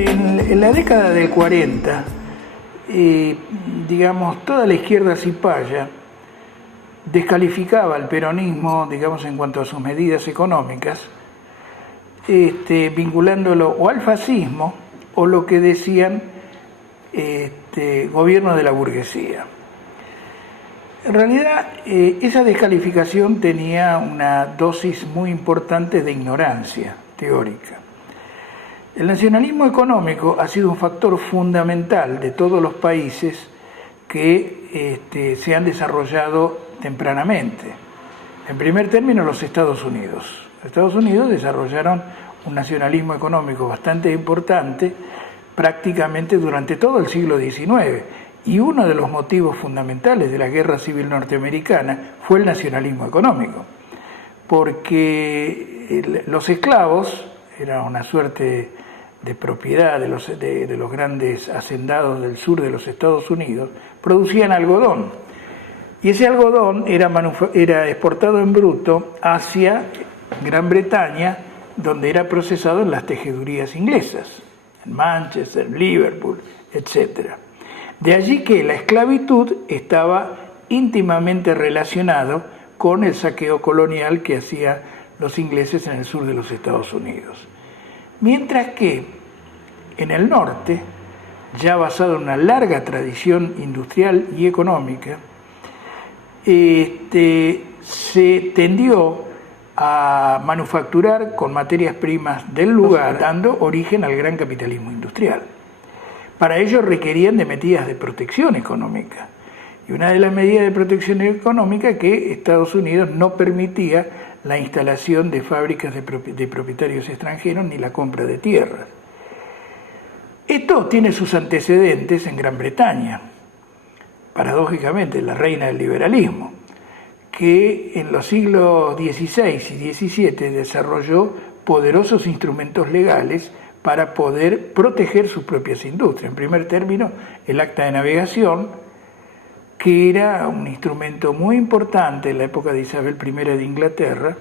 En la década del 40, digamos, toda la izquierda cipaya descalificaba al peronismo, digamos, en cuanto a sus medidas económicas, vinculándolo o al fascismo o lo que decían gobierno de la burguesía. En realidad, esa descalificación tenía una dosis muy importante de ignorancia teórica. El nacionalismo económico ha sido un factor fundamental de todos los países que se han desarrollado tempranamente. En primer término, los Estados Unidos. Los Estados Unidos desarrollaron un nacionalismo económico bastante importante prácticamente durante todo el siglo XIX. Y uno de los motivos fundamentales de la Guerra Civil Norteamericana fue el nacionalismo económico, porque los esclavos, era una suerte de propiedad de los grandes hacendados del sur de los Estados Unidos, producían algodón. Y ese algodón era exportado en bruto hacia Gran Bretaña, donde era procesado en las tejedurías inglesas, en Manchester, en Liverpool, etc. De allí que la esclavitud estaba íntimamente relacionado con el saqueo colonial que hacían los ingleses en el sur de los Estados Unidos. Mientras que en el norte, ya basado en una larga tradición industrial y económica, se tendió a manufacturar con materias primas del lugar, dando origen al gran capitalismo industrial. Para ello requerían de medidas de protección económica. Y una de las medidas de protección económica que Estados Unidos no permitía la instalación de fábricas de propietarios extranjeros ni la compra de tierras. Esto tiene sus antecedentes en Gran Bretaña, paradójicamente la reina del liberalismo, que en los siglos XVI y XVII desarrolló poderosos instrumentos legales para poder proteger sus propias industrias. En primer término, el Acta de Navegación, que era un instrumento muy importante en la época de Isabel I de Inglaterra,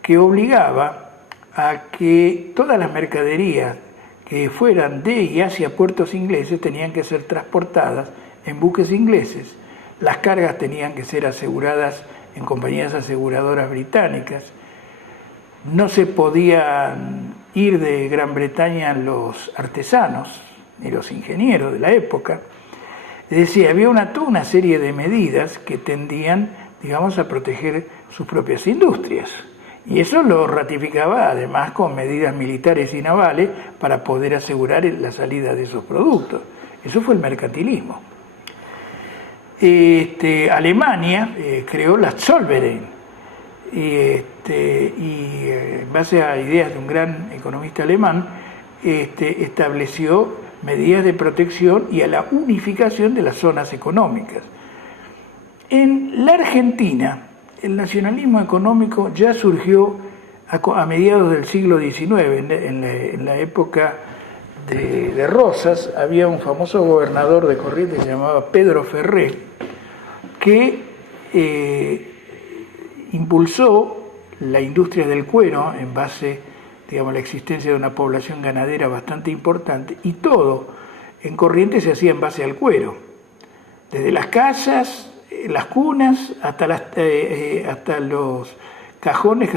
que obligaba a que todas las mercaderías que fueran de y hacia puertos ingleses tenían que ser transportadas en buques ingleses. Las cargas tenían que ser aseguradas en compañías aseguradoras británicas. No se podían ir de Gran Bretaña los artesanos ni los ingenieros de la época. Es decir, había toda una serie de medidas que tendían, digamos, a proteger sus propias industrias. Y eso lo ratificaba además con medidas militares y navales para poder asegurar la salida de esos productos. Eso fue el mercantilismo. Alemania creó la Zollverein y en base a ideas de un gran economista alemán estableció medidas de protección y a la unificación de las zonas económicas. En la Argentina, el nacionalismo económico ya surgió a mediados del siglo XIX, en la época de Rosas. Había un famoso gobernador de Corrientes que se llamaba Pedro Ferré, que impulsó la industria del cuero en base, digamos, a la existencia de una población ganadera bastante importante, y todo en Corrientes se hacía en base al cuero, desde las casas, las cunas, hasta los cajones,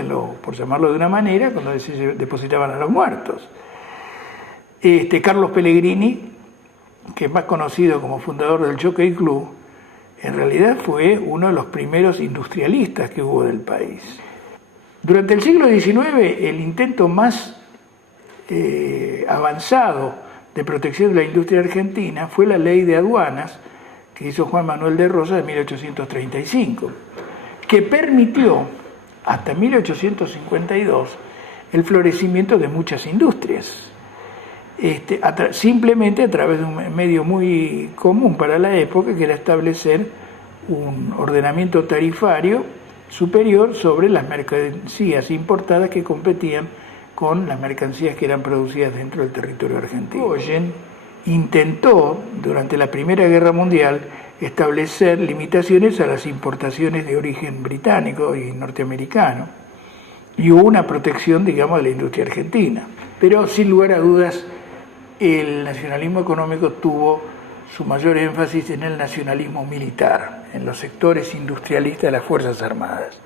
por llamarlo de una manera, cuando se depositaban a los muertos. Carlos Pellegrini, que es más conocido como fundador del Jockey Club, en realidad fue uno de los primeros industrialistas que hubo del país. Durante el siglo XIX, el intento más avanzado de protección de la industria argentina fue la Ley de Aduanas, que hizo Juan Manuel de Rosas en 1835, que permitió hasta 1852 el florecimiento de muchas industrias, simplemente a través de un medio muy común para la época, que era establecer un ordenamiento tarifario superior sobre las mercancías importadas que competían con las mercancías que eran producidas dentro del territorio argentino. Irigoyen intentó, durante la Primera Guerra Mundial, establecer limitaciones a las importaciones de origen británico y norteamericano, y hubo una protección, digamos, de la industria argentina. Pero sin lugar a dudas, el nacionalismo económico tuvo su mayor énfasis en el nacionalismo militar, en los sectores industrialistas de las Fuerzas Armadas.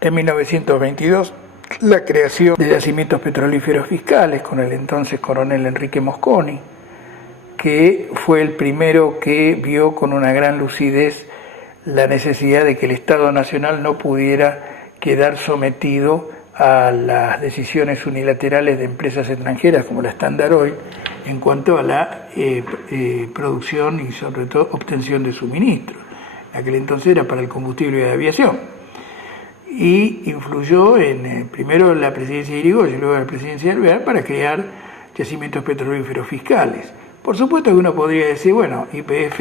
En 1922, la creación de yacimientos petrolíferos fiscales con el entonces coronel Enrique Mosconi, que fue el primero que vio con una gran lucidez la necesidad de que el Estado Nacional no pudiera quedar sometido a las decisiones unilaterales de empresas extranjeras como la Standard Oil en cuanto a la producción y sobre todo obtención de suministros. En aquel entonces era para el combustible de aviación. Y influyó en primero la presidencia de Irigoyen y luego la presidencia de Alvear para crear yacimientos petrolíferos fiscales. Por supuesto que uno podría decir, bueno, YPF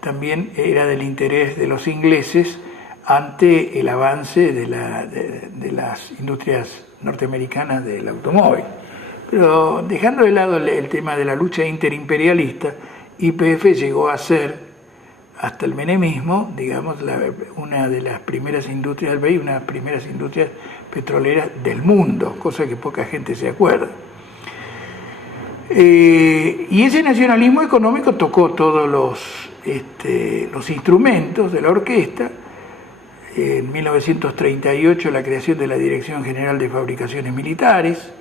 también era del interés de los ingleses ante el avance de las industrias norteamericanas del automóvil. Pero dejando de lado el tema de la lucha interimperialista, YPF llegó a ser, hasta el menemismo, digamos, una de las primeras industrias del país, una de las primeras industrias petroleras del mundo, cosa que poca gente se acuerda. Y ese nacionalismo económico tocó todos los instrumentos de la orquesta. En 1938 la creación de la Dirección General de Fabricaciones Militares,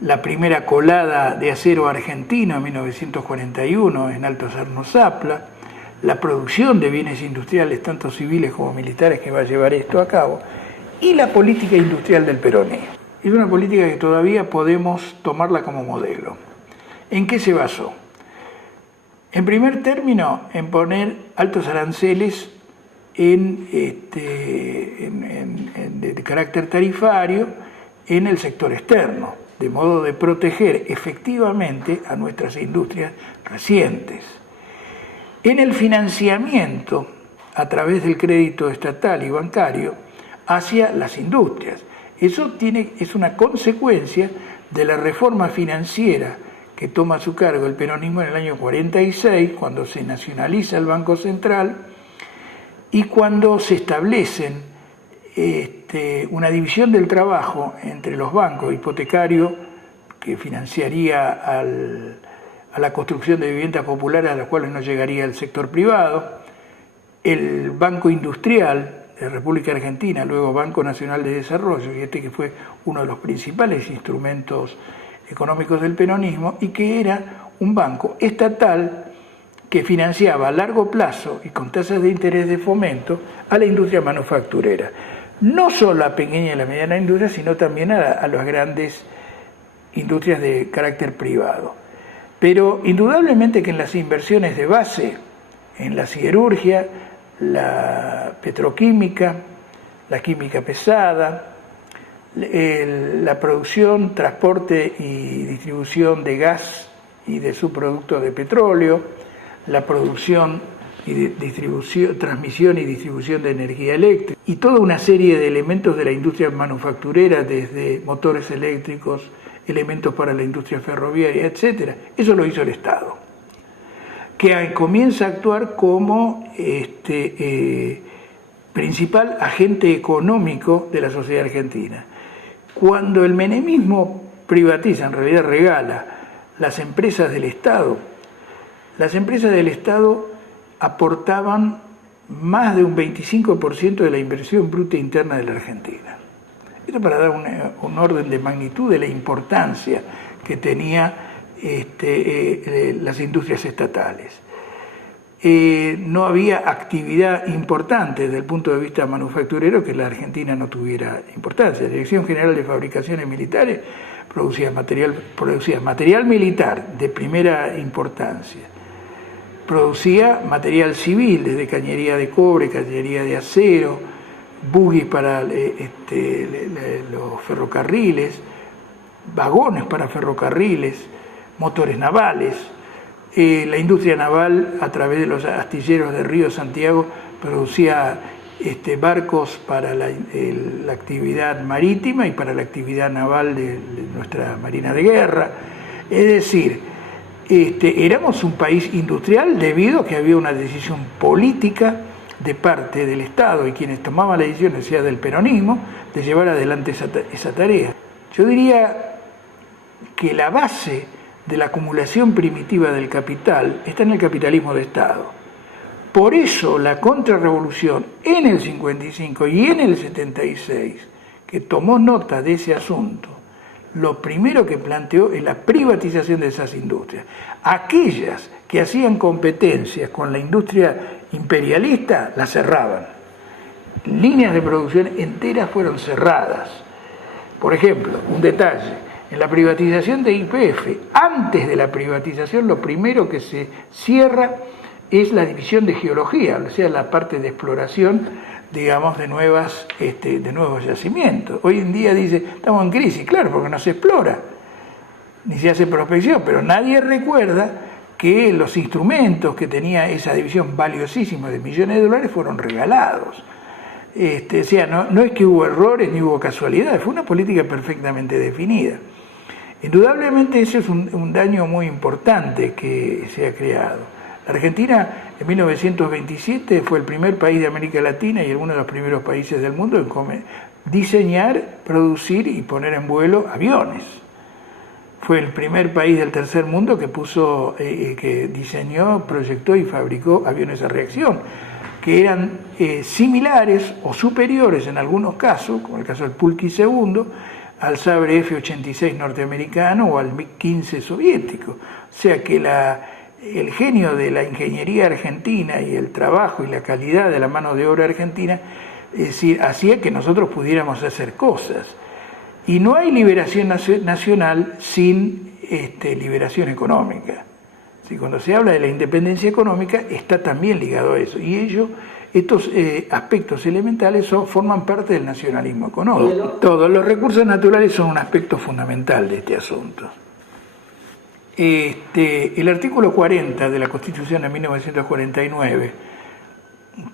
la primera colada de acero argentino en 1941 en Alto Sarno Zapla, la producción de bienes industriales tanto civiles como militares que va a llevar esto a cabo, y la política industrial del peronismo. Es una política que todavía podemos tomarla como modelo. ¿En qué se basó? En primer término, en poner altos aranceles de carácter tarifario en el sector externo, de modo de proteger efectivamente a nuestras industrias recientes. En el financiamiento, a través del crédito estatal y bancario, hacia las industrias. Eso es una consecuencia de la reforma financiera que toma a su cargo el peronismo en el año 46, cuando se nacionaliza el Banco Central y cuando se establecen una división del trabajo entre los bancos hipotecarios, que financiaría a la construcción de viviendas populares a las cuales no llegaría el sector privado, el Banco Industrial de República Argentina, luego Banco Nacional de Desarrollo, y que fue uno de los principales instrumentos económicos del peronismo, y que era un banco estatal que financiaba a largo plazo y con tasas de interés de fomento a la industria manufacturera. No solo a la pequeña y la mediana industria, sino también a las grandes industrias de carácter privado. Pero indudablemente que en las inversiones de base, en la siderurgia, la petroquímica, la química pesada, la producción, transporte y distribución de gas y de subproductos de petróleo, la producción y transmisión y distribución de energía eléctrica y toda una serie de elementos de la industria manufacturera, desde motores eléctricos, elementos para la industria ferroviaria, etc. Eso lo hizo el Estado, que comienza a actuar como principal agente económico de la sociedad argentina. Cuando el menemismo privatiza, en realidad regala, las empresas del Estado aportaban más de un 25% de la inversión bruta interna de la Argentina. Esto para dar un orden de magnitud de la importancia que tenía las industrias estatales. No había actividad importante desde el punto de vista manufacturero que la Argentina no tuviera importancia. La Dirección General de Fabricaciones Militares producía material militar de primera importancia, producía material civil, desde cañería de cobre, cañería de acero, buggies para los ferrocarriles, vagones para ferrocarriles, motores navales. La industria naval, a través de los astilleros de Río Santiago, producía barcos para la actividad marítima y para la actividad naval de nuestra Marina de Guerra. Es decir, éramos un país industrial debido a que había una decisión política de parte del Estado y quienes tomaban la decisión, sea del peronismo, de llevar adelante esa tarea. Yo diría, que la base de la acumulación primitiva del capital está en el capitalismo de Estado. Por eso la contrarrevolución en el 55 y en el 76, que tomó nota de ese asunto, lo primero que planteó es la privatización de esas industrias. Aquellas que hacían competencias con la industria imperialista, las cerraban. Líneas de producción enteras fueron cerradas. Por ejemplo, un detalle, en la privatización de YPF, antes de la privatización, lo primero que se cierra es la división de geología, o sea, la parte de exploración, digamos, de nuevos yacimientos. Hoy en día dice, estamos en crisis, claro, porque no se explora, ni se hace prospección, pero nadie recuerda que los instrumentos que tenía esa división valiosísima de millones de dólares fueron regalados. O sea, no es que hubo errores ni hubo casualidades, fue una política perfectamente definida. Indudablemente ese es un daño muy importante que se ha creado. La Argentina en 1927 fue el primer país de América Latina y uno de los primeros países del mundo en diseñar, producir y poner en vuelo aviones. Fue el primer país del tercer mundo que diseñó, proyectó y fabricó aviones a reacción, que eran similares o superiores en algunos casos, como el caso del Pulki II, al Sabre F-86 norteamericano o al MiG-15 soviético. O sea que el genio de la ingeniería argentina y el trabajo y la calidad de la mano de obra argentina hacía que nosotros pudiéramos hacer cosas. Y no hay liberación nacional sin liberación económica. Cuando se habla de la independencia económica está también ligado a eso. Y estos aspectos elementales forman parte del nacionalismo económico. Todos los recursos naturales son un aspecto fundamental de este asunto. El artículo 40 de la Constitución de 1949,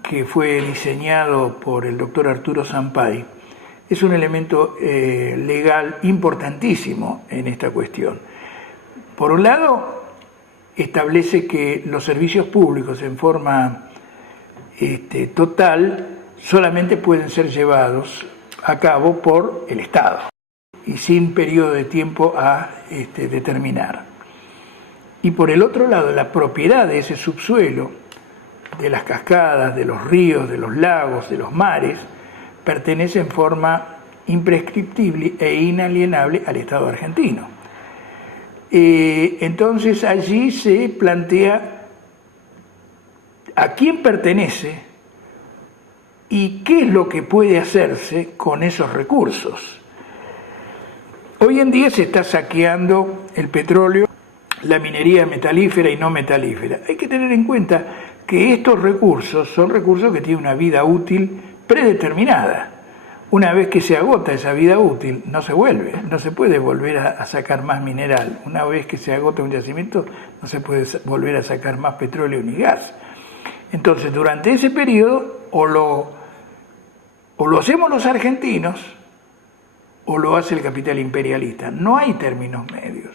que fue diseñado por el doctor Arturo Sampay, es un elemento legal importantísimo en esta cuestión. Por un lado, establece que los servicios públicos en forma total solamente pueden ser llevados a cabo por el Estado y sin periodo de tiempo a determinar. Y por el otro lado, la propiedad de ese subsuelo, de las cascadas, de los ríos, de los lagos, de los mares, pertenece en forma imprescriptible e inalienable al Estado argentino. Entonces allí se plantea a quién pertenece y qué es lo que puede hacerse con esos recursos. Hoy en día se está saqueando el petróleo, la minería metalífera y no metalífera. Hay que tener en cuenta que estos recursos son recursos que tienen una vida útil predeterminada. Una vez que se agota esa vida útil, no se puede volver a sacar más mineral. Una vez que se agota un yacimiento, no se puede volver a sacar más petróleo ni gas. Entonces, durante ese periodo, o lo hacemos los argentinos, o lo hace el capital imperialista. No hay términos medios,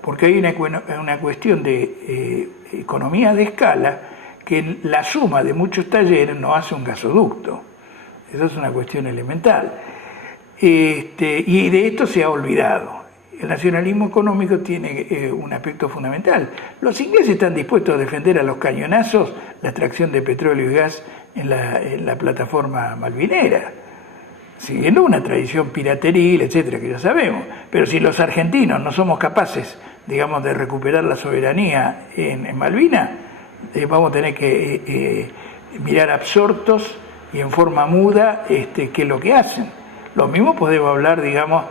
porque hay una cuestión de economía de escala que la suma de muchos talleres no hace un gasoducto. Esa es una cuestión elemental. Y de esto se ha olvidado. El nacionalismo económico tiene un aspecto fundamental. Los ingleses están dispuestos a defender a los cañonazos la extracción de petróleo y gas en la plataforma malvinera, siguiendo una tradición pirateril, etcétera, que ya sabemos. Pero si los argentinos no somos capaces, digamos, de recuperar la soberanía en Malvinas, vamos a tener que mirar absortos y en forma muda qué es lo que hacen. Lo mismo podemos hablar, digamos,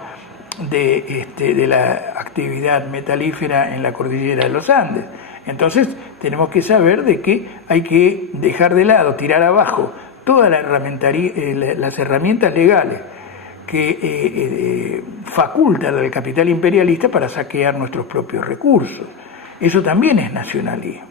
de la actividad metalífera en la cordillera de los Andes. Entonces tenemos que saber de que hay que dejar de lado, tirar abajo todas las herramientas legales que facultan al capital imperialista para saquear nuestros propios recursos. Eso también es nacionalismo.